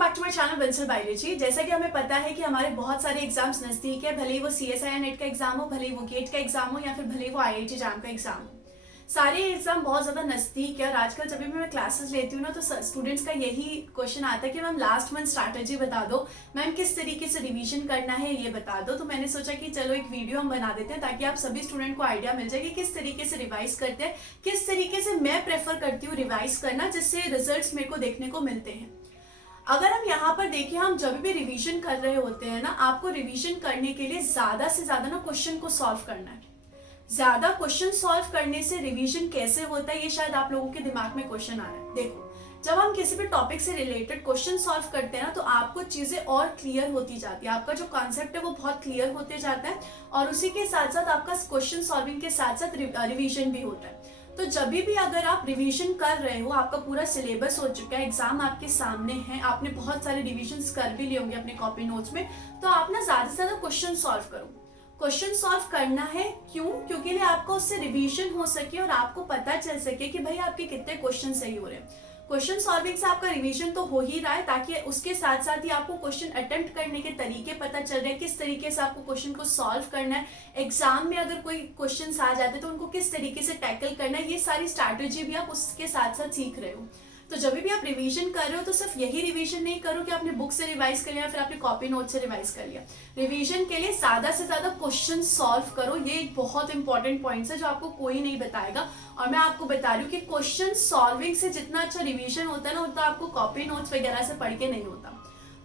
Back to my channel Bansal biology. जैसा कि हमें पता है कि हमारे बहुत सारे एग्जाम्स नजदीक है, भले ही वो CSIR नेट का एग्जाम हो, भले ही वो गेट का एग्जाम हो या फिर भले ही वो IIT जैम का एग्जाम हो। सारे एग्जाम बहुत ज्यादा नजदीक है और आजकल जब भी मैं क्लासेस लेती हूँ ना तो स्टूडेंट्स का यही क्वेश्चन आता है कि मैम लास्ट मंथ स्ट्रैटेजी बता दो, मैम किस तरीके से रिवीजन करना है ये बता दो। तो मैंने सोचा कि चलो एक वीडियो हम बना देते हैं ताकि आप सभी स्टूडेंट को आइडिया मिल जाए कि किस तरीके से रिवाइज करते हैं, किस तरीके से मैं प्रेफर करती हूँ रिवाइज करना, जिससे रिजल्ट मेरे को देखने को मिलते हैं। अगर हम यहाँ पर देखिए, हम जब भी रिवीजन कर रहे होते हैं ना, आपको रिवीजन करने के लिए ज्यादा से ज्यादा ना क्वेश्चन को सॉल्व करना है। ज्यादा क्वेश्चन सॉल्व करने से रिवीजन कैसे होता है, ये शायद आप लोगों के दिमाग में क्वेश्चन आ रहा है। देखो, जब हम किसी भी टॉपिक से रिलेटेड क्वेश्चन सॉल्व करते हैं ना, तो आपको चीजें और क्लियर होती जाती है, आपका जो कॉन्सेप्ट है वो बहुत क्लियर होते जाता है और उसी के साथ साथ आपका क्वेश्चन सॉल्विंग के साथ साथ रिवीजन भी होता है। तो जब भी अगर आप रिवीजन कर रहे हो, आपका पूरा सिलेबस हो चुका है, एग्जाम आपके सामने है, आपने बहुत सारे रिविजन्स कर भी लिए होंगे अपने कॉपी नोट्स में, तो आप ना ज्यादा से ज्यादा क्वेश्चन सॉल्व करो। क्वेश्चन सॉल्व करना है क्यों? क्योंकि आपको उससे रिवीजन हो सके और आपको पता चल सके कि भाई आपके कितने क्वेश्चन सही हो रहे हैं। क्वेश्चन सॉल्विंग से आपका रिवीजन तो हो ही रहा है, ताकि उसके साथ साथ ही आपको क्वेश्चन अटेम्प्ट करने के तरीके पता चल रहे हैं, किस तरीके से आपको क्वेश्चन को सॉल्व करना है। एग्जाम में अगर कोई क्वेश्चन आ जाते तो उनको किस तरीके से टैकल करना है, ये सारी स्ट्रैटेजी भी आप उसके साथ साथ सीख रहे हो। तो जब भी आप रिवीजन कर रहे हो तो सिर्फ यही रिवीजन नहीं करो कि आपने बुक से रिवाइज कर लिया फिर आपने कॉपी नोट से रिवाइज कर लिया। रिवीजन के लिए ज्यादा से ज्यादा क्वेश्चन सॉल्व करो। ये एक बहुत इंपॉर्टेंट पॉइंट है जो आपको कोई नहीं बताएगा और मैं आपको बता रही हूँ कि क्वेश्चन सॉल्विंग से जितना अच्छा रिवीजन होता है ना, उतना आपको कॉपी नोट्स वगैरह से पढ़ के नहीं होता।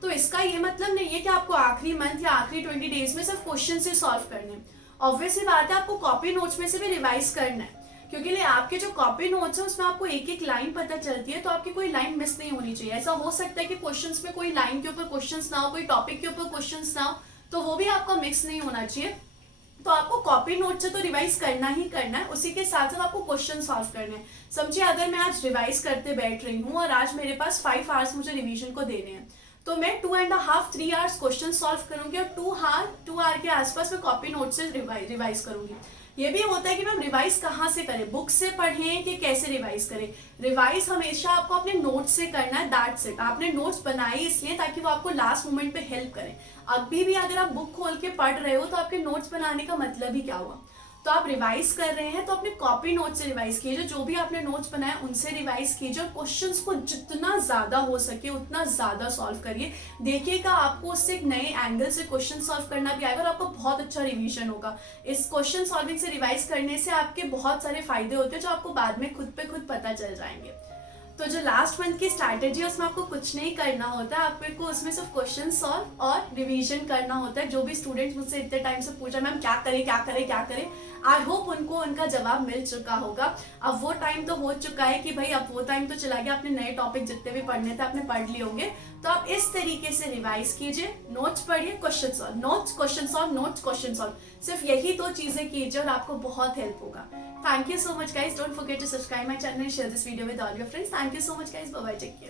तो इसका ये मतलब नहीं है कि आपको आखिरी मंथ या आखिरी 20 डेज में सिर्फ क्वेश्चन से सॉल्व करने हैं। ऑब्वियसली बात है, आपको कॉपी नोट्स में से भी रिवाइज करना है, क्योंकि आपके जो कॉपी नोट्स है उसमें आपको एक एक लाइन पता चलती है, तो आपकी कोई लाइन मिस नहीं होनी चाहिए। ऐसा हो सकता है कि क्वेश्चंस में कोई लाइन के ऊपर क्वेश्चंस ना हो, कोई टॉपिक के ऊपर क्वेश्चंस ना हो, तो वो भी आपका मिक्स नहीं होना चाहिए। तो आपको कॉपी नोट से तो रिवाइज करना ही करना है, उसी के साथ साथ आपको क्वेश्चन सॉल्व करने हैं। समझिए, अगर मैं आज रिवाइज करते बैठ रही हूँ और आज मेरे पास 5 आवर्स मुझे रिविजन को देने हैं, तो मैं 2.5-3 आवर्स क्वेश्चन सॉल्व करूंगी और 2 आवर के आसपास मैं कॉपी नोट से रिवाइज करूंगी। ये भी होता है कि मैम रिवाइज कहाँ से करें, बुक से पढ़ें कि कैसे रिवाइज करें। रिवाइज हमेशा आपको अपने नोट्स से करना है, दैट्स इट। आपने नोट्स बनाए इसलिए ताकि वो आपको लास्ट मोमेंट पे हेल्प करें। अभी भी अगर आप बुक खोल के पढ़ रहे हो तो आपके नोट्स बनाने का मतलब ही क्या हुआ? तो आप रिवाइज कर रहे हैं तो अपने कॉपी नोट से रिवाइज कीजिए, जो भी आपने नोट्स बनाए उनसे रिवाइज कीजिए और क्वेश्चंस को जितना ज्यादा हो सके उतना ज्यादा सॉल्व करिए। देखिएगा आपको उससे एक नए एंगल से क्वेश्चन सॉल्व करना भी आएगा और आपको बहुत अच्छा रिवीजन होगा। इस क्वेश्चन सॉल्विंग से रिवाइज करने से आपके बहुत सारे फायदे होते हैं जो आपको बाद में खुद पे खुद पता चल जाएंगे। तो जो लास्ट मंथ की स्ट्रैटेजी है उसमें आपको कुछ नहीं करना होता है, आपको उसमें सिर्फ क्वेश्चन सॉल्व और रिवीजन करना होता है। जो भी स्टूडेंट्स मुझसे इतने टाइम से पूछा मैम क्या करें क्या करें क्या करें, आई होप उनको उनका जवाब मिल चुका होगा। अब वो टाइम तो हो चुका है कि भाई अब वो टाइम तो चला गया, अपने नए टॉपिक जितने भी पढ़ने थे आपने पढ़ लिए होंगे। तो आप इस तरीके से रिवाइज कीजिए, नोट्स पढ़िए, question solve, notes question solve, notes question solve, सिर्फ यही 2 चीजें कीजिए और आपको बहुत हेल्प होगा। Thank you so much guys. Don't forget to subscribe my channel and share this video with all your friends. Thank you so much guys. Bye bye. Take care.